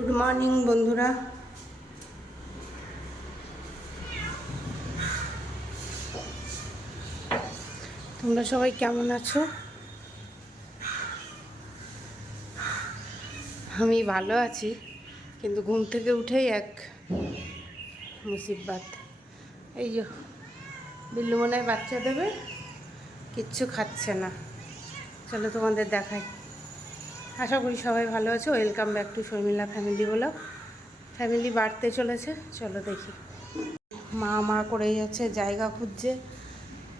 Good morning বন্ধুরা। তোমরা সবাই কেমন আছো? আমি ভালো আছি, কিন্তু ঘুম থেকে উঠেই এক মুসিবত। এই যে, বিল্লু মনে বাচ্চা দেবে, কিচ্ছু খাচ্ছে না। চলো তোমাদের দেখাই। আশা করি সবাই ভালো আছে। Welcome back to Sharmila family বলো। ফ্যামিলি বাড়তে চলেছে, চলো দেখি। মা মা করেই যাচ্ছে, জায়গা খুঁজছে।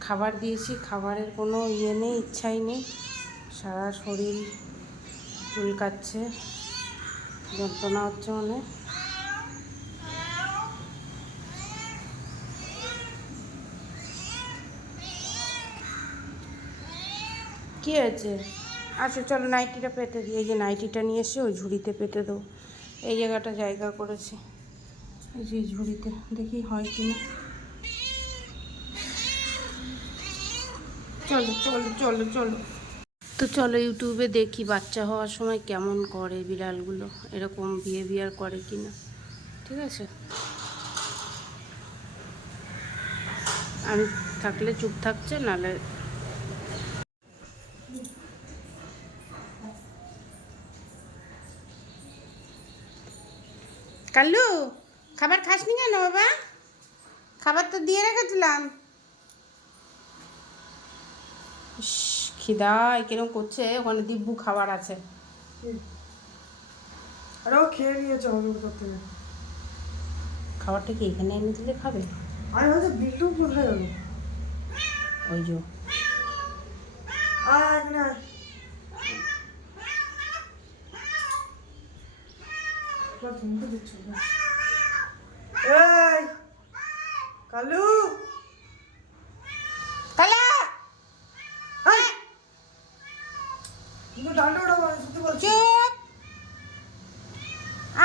খাবার দিয়েছি, খাবারের কোনো ইয়ে নেই, ইচ্ছাই নেই। সারা শরীর চুলকাচ্ছে যন্ত্রণা হচ্ছে মানে। কি হয়েছে? আচ্ছা চলো নাইটিটা পেতে দিই এই যে নাইটিটা নিয়ে এসে ওই ঝুড়িতে পেতে দেবো। এই জায়গাটা জায়গা করেছি। এই যে ঝুড়িতে, দেখি হয় কি না চলো চলো চলো চলো। তো চলো ইউটিউবে দেখি বাচ্চা হওয়ার সময় কেমন করে বিড়ালগুলো, এরকম বিহেভিয়ার করে কি না ঠিক আছে? আমি থাকলে চুপ থাকছে, নালে কাল্লু খাবার খাসনি কেন বাবা? খাবার তো দিয়ে রেখেছিলাম। খিদায় কিরম করছে ওখানে দিব্যু খাবার আছে। আরে ও খেয়ে নিয়েছে হবে কোথার থেকে। খাবারটা কি এখানে এনে দিলে খাবে? আমি ভাবছি বিল্লু কোথায় গেল? ওই যে। আর এখানে আয়। বাহ, তুমি তো দিচ্ছ না। এই কালু কালা হাই কিন্তু ডান্ডা ওঠাবো আমি সত্যি বলছি চুপ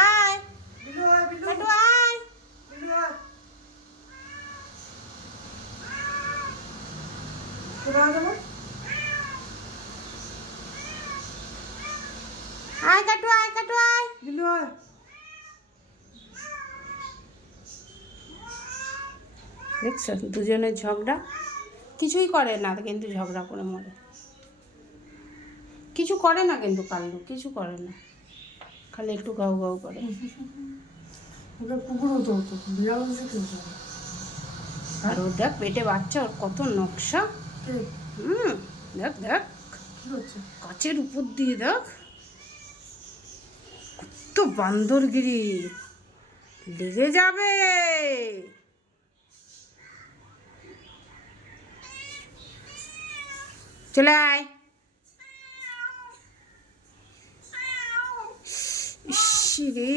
আয় বিল্লু আয় বিল্লু কাটু আয় বিল্লু আয় কোথায় যাব আয় কাটু আয় কাটু আয় বিল্লু আয় দেখছ? দুজনের ঝগড়া। কিছুই করে না কিন্তু ঝগড়া করে মরে। কিছু করে না কিন্তু কাল্লু কিছু করে না। খালি একটু গাউ গাউ করে। আর ওর দেখ পেটে বাচ্চা ওর কত নকশা। হুম দেখ দেখ। কাচের উপর দিয়ে দেখ। কত বান্দরগিরি। লেগে যাবে। চলে আয়। শিরে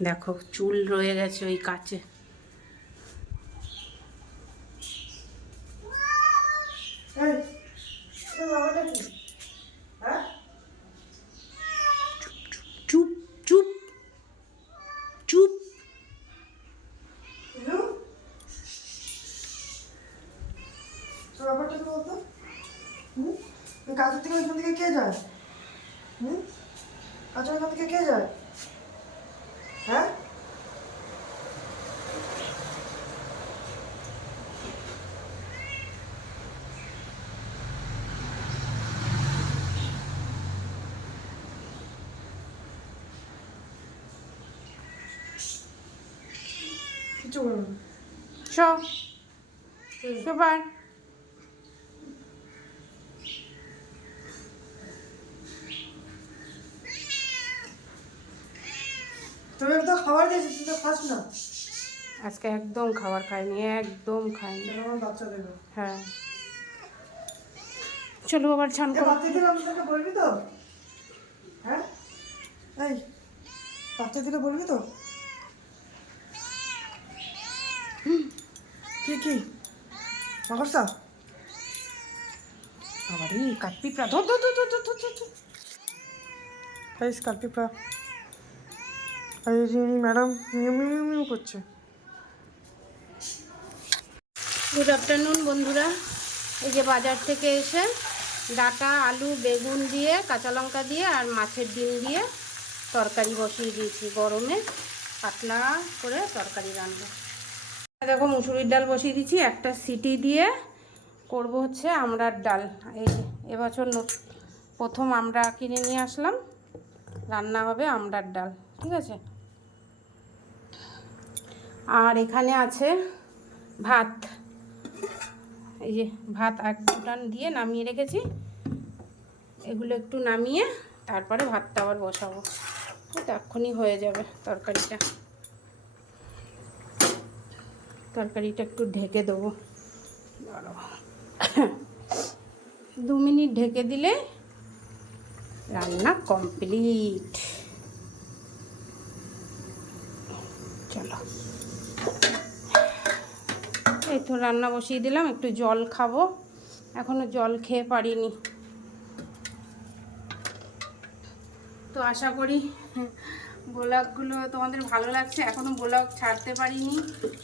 দেখো চুল রয়ে গেছে ওই কাচে এই এই বাবাটা কি হ্যাঁ চুপ চুপ চুপ বিল্লু তোর ব্যাপারটা কি বলতো হুম এই কাজের থেকে ওইখান থেকে কে যায় হুম কাজের ওইখান থেকে কে যায়? হ্যাঁ? কিছু করবে না শো শোবার তুমি একটা খাবার দিয়েছি তুই তো খাস না। আজকে একদম খাবার খাইনি একদম খাইনি। আমার বাচ্চা দেবে। হ্যাঁ। চলো আবার ছান করো। বাচ্চাদের বলবি তো? হ্যাঁ? এই বাচ্চাদেরকে বলবি তো? কি কি? মাকড়সা? আবার এই কাঠপিঁপড়া। ধর ধর ধর ধর ধর ধর, ধর, ধর। ম্যাডাম মিউ মিউ মিউ করছে। গুড আফটারনুন বন্ধুরা। এই যে বাজার থেকে এসে ডাটা, আলু, বেগুন দিয়ে, কাঁচা লঙ্কা দিয়ে আর মাছের ডিম দিয়ে তরকারি বসিয়ে দিয়েছি গরমে। পাতলা করে তরকারি রান্না। দেখো, মুসুরির ডাল বসিয়ে দিয়েছি। একটা সিটি দিয়ে করব হচ্ছে আমড়ার ডাল। এই এবছর প্রথম আমরা কিনে নিয়ে আসলাম। রান্না হবে আমড়ার ডাল, ঠিক আছে? আর এখানে আছে ভাত। এই যে ভাত এক ফুটান দিয়ে নামিয়ে রেখেছি। এগুলো একটু নামিয়ে তারপরে ভাতটা আবার বসাবো। তো এক্ষুনি হয়ে যাবে তরকারিটা। তরকারিটা একটু ঢেকে দেবো। দু মিনিট ঢেকে দিলে রান্না কমপ্লিট চলো এই তো রান্না বসিয়ে দিলাম, একটু জল খাব। এখনও জল খেয়ে পারিনি। তো আশা করি ব্লগগুলো তোমাদের ভালো লাগছে। এখনও ব্লগ ছাড়তে পারিনি,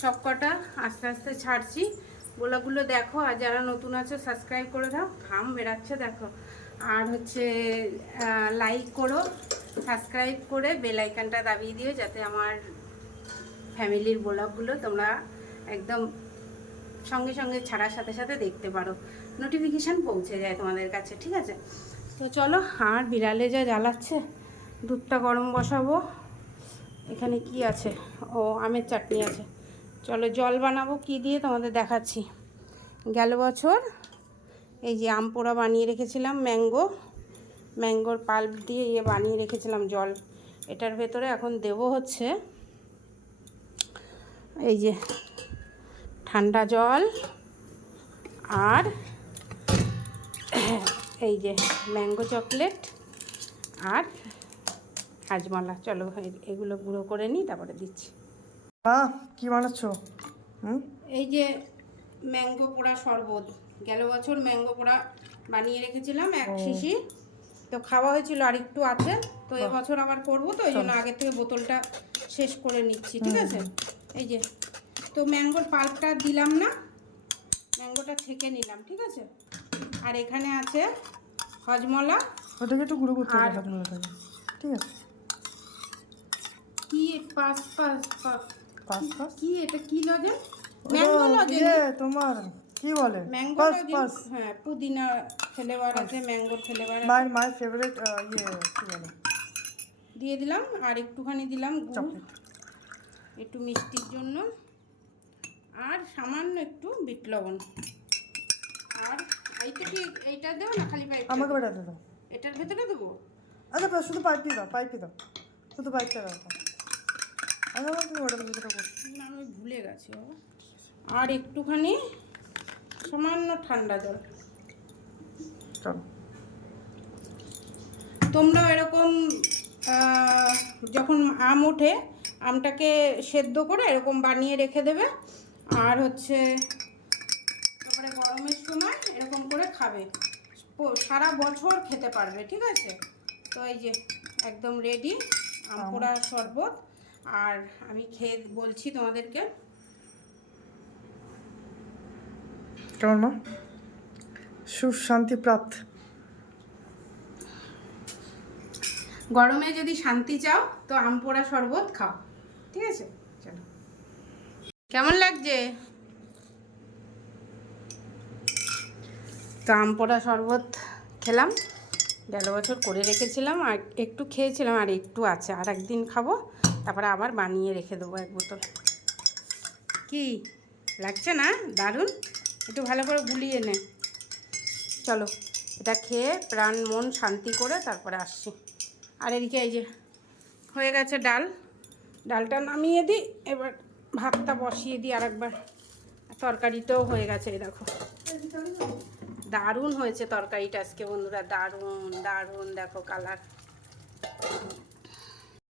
সব কটা আস্তে আস্তে ছাড়ছি। ব্লগগুলো দেখো, আর যারা নতুন আছে সাবস্ক্রাইব করে দাও। ঘাম বেরাচ্ছে দেখো। আর হচ্ছে লাইক করো সাবস্ক্রাইব করে বেল আইকনটা দাবিয়ে দিও, যাতে আমার ফ্যামিলির ব্লগগুলো তোমরা একদম সঙ্গে সঙ্গে ছাড়ার সাথে সাথে দেখতে পারো। নোটিফিকেশান পৌঁছে যায় তোমাদের কাছে, ঠিক আছে? তো চলো, আর বিড়ালে যা জ্বালাচ্ছে, দুধটা গরম বসাবো। এখানে কি আছে? ও, আমের চাটনি আছে। চলো, জল বানাবো, কি দিয়ে তোমাদের দেখাচ্ছি। গেল বছর এই যে আম পোড়া বানিয়ে রেখেছিলাম, ম্যাঙ্গো। ম্যাঙ্গোর পাল্প দিয়ে ইয়ে বানিয়ে রেখেছিলাম জল। এটার ভেতরে এখন দেব হচ্ছে এই যে ঠান্ডা জল আর এই যে ম্যাঙ্গো চকলেট আর হাজমালা চলো এগুলো গুঁড়ো করে নিই তারপরে দিচ্ছি। হ্যাঁ কি বানাচ্ছ? এই যে ম্যাঙ্গো পোড়া শরবত। গেল বছর ম্যাঙ্গো পোড়া বানিয়ে রেখেছিলাম এক শিশি। তো খাওয়া হয়েছিল আর একটু আছে। তো এবছর আবার করব তো ওই জন্য আগে থেকে বোতলটা শেষ করে নিচ্ছি ঠিক আছে? এই যে তো ম্যাঙ্গোর পাল্পটা দিলাম না। ম্যাঙ্গোটা ছেঁকে নিলাম ঠিক আছে? আর এখানে আছে হজমলা ওটাকে একটু গুঁড়ো করতে হবে আর- ঠিক আছে? কি পাঁচ পাঁচ পাস পাস? কি এটা কি লজেন ম্যাঙ্গো লজেন ইয়ে তোমার কি বলে? ম্যাঙ্গো পাস পাস। হ্যাঁ পুদিনা ফ্লেভার আছে ম্যাঙ্গোর ফ্লেভার আছে। মাই মাই ফেভারিট ইয়ে কি বলে? দিয়ে দিলাম আর একটুখানি দিলাম গুড়। একটু মিষ্টির জন্য। আর সামান্য একটু বিট লবণ। আর এইটা কি এইটা দেবো না খালি পাইপ আমাকে বেটাতে দাও। এটার ভেতরে দেবো? আচ্ছা শুধু পাইপই দাও পাইপই দাও। শুধু পাইপটা দাও। আমি তুমি ভিতরে করছ না আমি ভুলে গেছি বাবা। আর একটুখানি সামান্য ঠান্ডা জল। চলো। তোমরাও এরকম যখন আম ওঠে আমটাকে সেদ্ধ করে এরকম বানিয়ে রেখে দেবে। আর হচ্ছে তারপরে গরমের সময় এরকম করে খাবে। সারা বছর খেতে পারবে ঠিক আছে? তো এই যে একদম রেডি আম পোড়া শরবত। আর আমি খেয়ে বলছি তোমাদেরকে। কেমন মা? সুখ শান্তি প্রাপ্ত গরমে যদি শান্তি চাও তো আম পোড়া শরবত খাও ঠিক আছে? লাগছে? তো আম পোড়া শরবত খেলাম। গেল বছর করে রেখেছিলাম আর একটু খেয়েছিলাম আর একটু আছে। আর একদিন খাব, তারপরে আবার বানিয়ে রেখে দেবো এক বোতল। কি? লাগছে না? দারুণ। একটু ভালো করে গুলিয়ে নে। চলো, এটা খেয়ে প্রাণ মন শান্তি করে তারপরে আসছি। আর এদিকে এই যে, হয়ে গেছে ডাল। ডালটা নামিয়ে দিই, এবার ভাতটা বসিয়ে দিই আর একবার তরকারিটাও হয়ে গেছে দেখো। দারুণ হয়েছে তরকারিটা আজকে বন্ধুরা, দারুণ দারুণ, দেখো কালার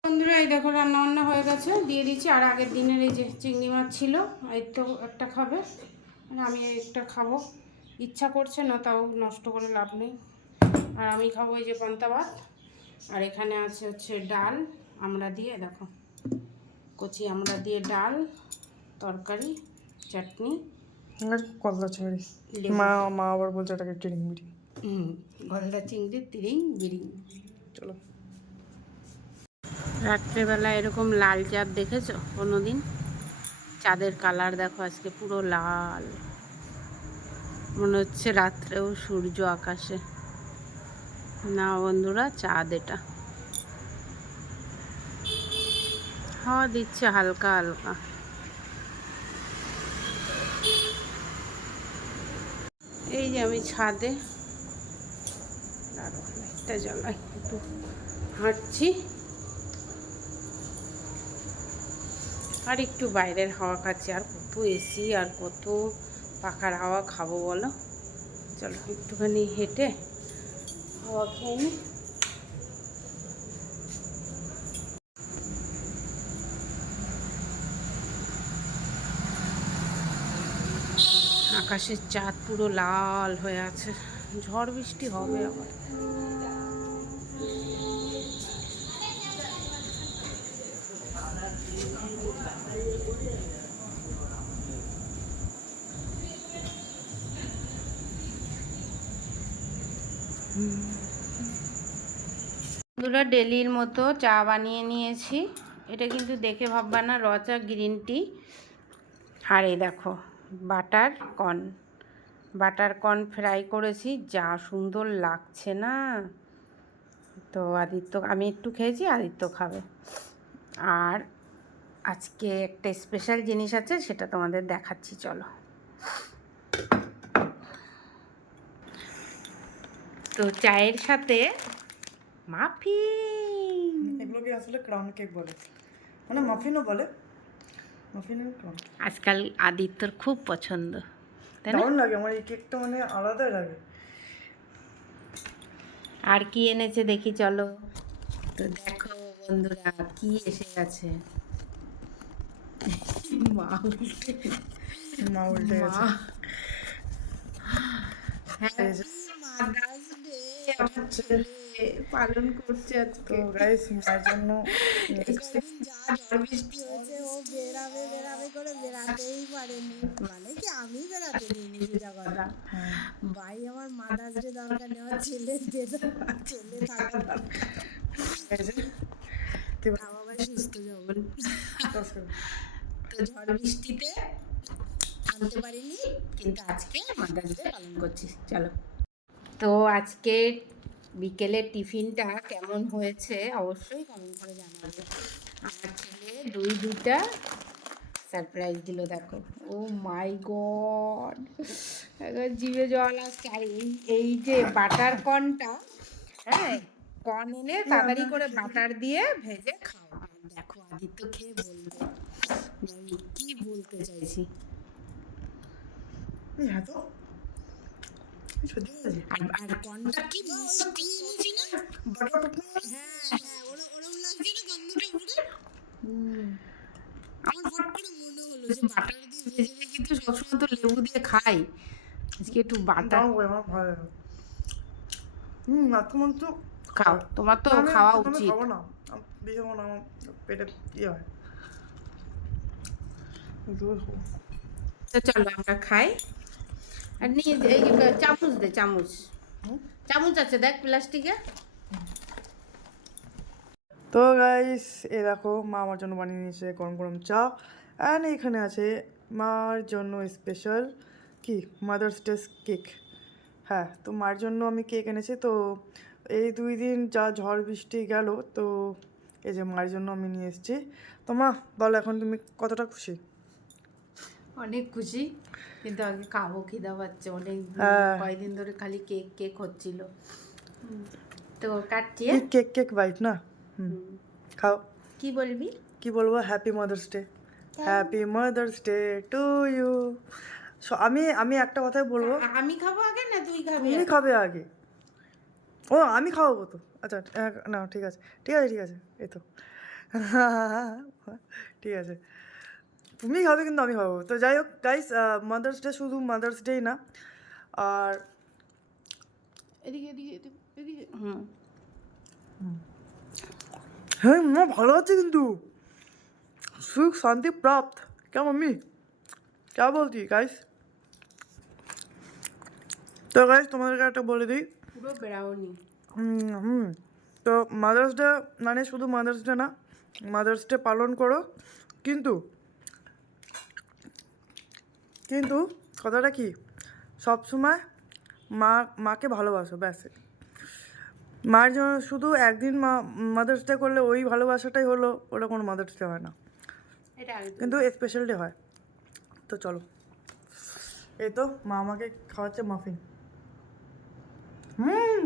বন্ধুরা, এই দেখো রান্না বান্না হয়ে গেছে, দিয়ে দিচ্ছি। আর আগের দিনের এই যে চিংড়ি মাছ ছিল, এই তো একটা খাবে। আর আমি একটা খাব। ইচ্ছা করছে না, তাও নষ্ট করে লাভ নেই। আর আমি খাব এই যে পান্তা ভাত। আর এখানে আছে হচ্ছে ডাল, আমরা দিয়ে, দেখো। কচি আমরা দিয়ে ডাল তরকারি চাটনি। আর কতলা চিংড়ি। মা মা আবার বলছে এটাকে ট্রেনিং মিটি হুম গলদা চিংড়ি তিরিং বিরিং চলো। রাত্রেবেলা এরকম লাল চাঁদ দেখেছ কোনো দিন চাঁদের কালার দেখো আজকে পুরো লাল। মনে হচ্ছে রাত্রেও সূর্য আকাশে। না বন্ধুরা চাঁদ এটা। হাওয়া দিচ্ছে হালকা হালকা। এই যে আমি ছাদে। একটা জ্বালাই একটু হাঁটছি। আর একটু বাইরের হাওয়া খাচ্ছি, আর কত এসি আর কত পাখার হাওয়া খাব বলো? চলো, একটুখানি হেঁটে হাওয়া খেয়ে আকাশের চাঁদ পুরো লাল হয়ে আছে। ঝড় বৃষ্টি হবে আবার। বন্ধুরা, ডেলির মতো চা বানিয়ে নিয়েছি। এটা কিন্তু দেখে ভাববা না, রচা গ্রিন টি। আর এই দেখো butter corn. Butter corn fry করেছি, যা সুন্দর লাগছে না। তো আদিত্য, আমি একটু খেয়েছি, আদিত্য খাবে। আর আজকে একটা স্পেশাল জিনিস আছে, সেটা তোমাদের দেখাচ্ছি, চলো। তো চায়ের সাথে মাফিন। এগুলোকে আসলে ক্রাউন কেক বলে? মানে মাফিনও বলে? আজকাল আদিত্যর খুব পছন্দ তাই না? দারুণ লাগে আমার এই কেকটা মানে আলাদাই লাগে। আর কি এনেছে দেখি চলো। তো দেখো বন্ধুরা কি এসে গেছে? মা উল্টে মা উল্টে গেছে। এই যে- মাদার্স ডে আমার ছেলে পালন করছে আজকে। গাইস মায়ের জন্য যা বৃষ্টি হয়েছে ও বেরাবে বেরাবে করে বেরাতেই পারেনি। মানে কি আমি বেরাতে দিইনি সোজা কথা ভাই, আমার মাদার্স ডে দরকার আমার ছেলে ছেলে থাকা দরকার এই যে কি বলে? তাও আবার সুস্থ তো ঝড় বৃষ্টিতে আনতে পারিনি, কিন্তু আজকে পালন করছি। চলো। তো আজকে বিকেলের টিফিনটা কেমন হয়েছে অবশ্যই কমেন্ট করে জানাবে। আমার ছেলে দুই দুটা সারপ্রাইজ দিল দেখো। Oh my god. জিভে জল আসছে। আর এই এই যে বাটার কর্নটা হ্যাঁ কর্ন এনে তাড়াতাড়ি করে বাটার দিয়ে ভেজে খাও। দেখো আদিত্য খেয়ে বলবে আমি কি বলতে চাইছি? হ্যাঁ আর আর কর্নটা কি মিষ্টি? না হ্যাঁ হ্যাঁ ওরম ওরম লাগছে না গন্ধটা পুরো? আমার ফট করে মনে হলো যে বাটার দিয়ে ভেজে রেখে কিন্তু সবসময় তো লেবু দিয়ে খাই। আজকে একটু বাটার। দারুণ করে আমার ভালো লাগে হুম আত্মমন তো খাও। তোমার তো খাওয়া উচিত। খাব না। বেশি না আমার পেটে ইয়ে হয়। তো চলো আমরা খাই। আর নিয়ে এই চামচ দে চামচ। চামচ আছে দেখ প্লাস্টিকে। তো গাইস এ দেখো মা আমার জন্য বানিয়ে নিয়েছে গরম গরম চা। অ্যান্ড এখানে আছে মার জন্য স্পেশাল কি? মাদার্স ডে কেক হ্যাঁ তো মার জন্য আমি কেক এনেছি। তো এই দুই দিন যা ঝড় বৃষ্টি গেল তো এই যে মায়ের জন্য আমি নিয়ে এসেছি। তো মা বলো এখন তুমি কতটা খুশি? অনেক খুশি। কিন্তু আগে খাব খিদা পাচ্ছে। অনেক হ্যাঁ। কয়দিন ধরে খালি কেক কেক হচ্ছিল। তো কাটছি। কেক কেক বাইট না? হুম। খাও। কি বলবি? কি বলব? Happy mother's day happy mother's day to you আমি আমি একটা কথাই বলব। আমি খাব আগে না তুই খাবি তুমি খাবে আগে। ও আমি খাওয়াবো তো। আচ্ছা না ঠিক আছে। ঠিক আছে ঠিক আছে। এই তো। ঠিক আছে। তুমি খাবে কিন্তু আমি খাব। তো যাই হোক গাইস মাদার্স ডে শুধু মাদার্স ডেই না। আর এদিকে এদিকে, এদিকে হুম। হ্যাঁ মা ভালো আছে কিন্তু সুখ শান্তি প্রাপ্ত क्या मम्मी क्या बोलती गाइस তো গাইজ তোমাদেরকে একটা বলে দিই পুরো ব্রাউনি হুম, হুম তো মাদার্স ডে মানে শুধু মাদার্স ডে না মাদার্স ডে পালন করো কিন্তু কিন্তু কথাটা কি সবসময় মা মাকে ভালোবাসো ব্যাস মার জন্য শুধু একদিন মা মাদার্স ডে করলে ওই ভালোবাসাটাই হলো ওটা কোনো মাদার্স ডে হয় না। কিন্তু স্পেশাল ডে হয়। তো চলো। এই তো মা আমাকে খাওয়াচ্ছে মাফিন হুম।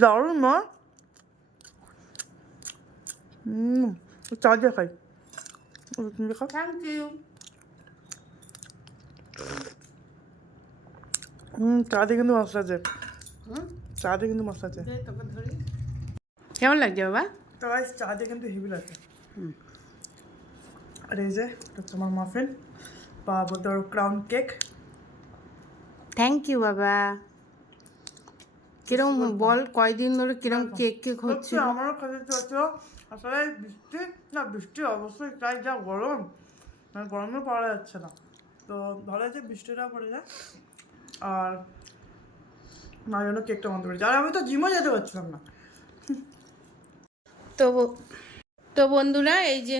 দারুণ মা। হুম চা দিয়ে খাই। থ্যাংক ইউ হুম চা কিন্তু মশলা আছে। হুম? কিন্তু মশলা আছে। কেমন লাগছে বাবা? তো গাইস চা দিয়ে কিন্তু হেভি লাগে। হুম। আর এই যে তোমার মাফিন বা বলতে পারো ক্রাউন কেক থ্যাংক ইউ বাবা। কিরম বল কয়দিন ধরে কিরম কেক কেক হচ্ছে আমারও খেতে চলছে আসলে বৃষ্টি না বৃষ্টি অবশ্যই তাই যা গরম। মানে গরমে পড়া যাচ্ছে না। তো ভালো আছে বৃষ্টিটা পড়ে যায়। আর না জন্য কেকটা বন্ধ করেছি। আর আমি তো জিমও যেতে পারছিলাম না। তো তো বন্ধুরা এই যে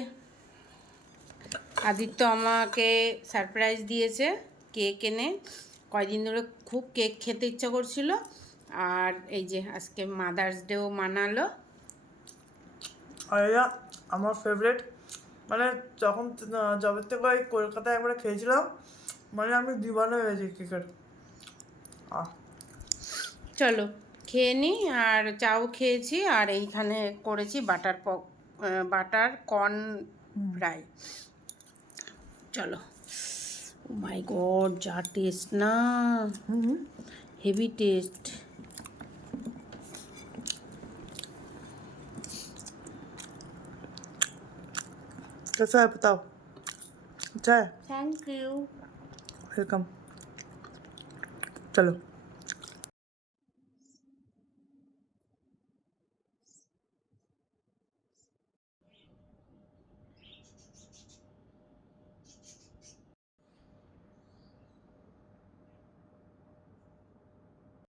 আদিত্য আমাকে সারপ্রাইজ দিয়েছে কেক এনে। কয়দিন ধরে খুব কেক খেতে ইচ্ছা করছিল। আর এই যে আজকে মাদার্স ডেও মানালো। আমার ফেভারেট মানে যখন যবে থেকে ওই কলকাতায় একবার খেয়েছিলাম মানে আমি দিবানা হয়েছি কেকের। আহ চলো খেয়ে নিই আর চাও খেয়েছি আর এইখানে করেছি বাটার পক বাটার কর্ন ফ্রাই চলো ও মাই গড যা টেস্ট না হুম হুম হেভি টেস্ট कैसा है बताओ अच्छा है থ্যাংক ইউ वेलकम Apóstolo.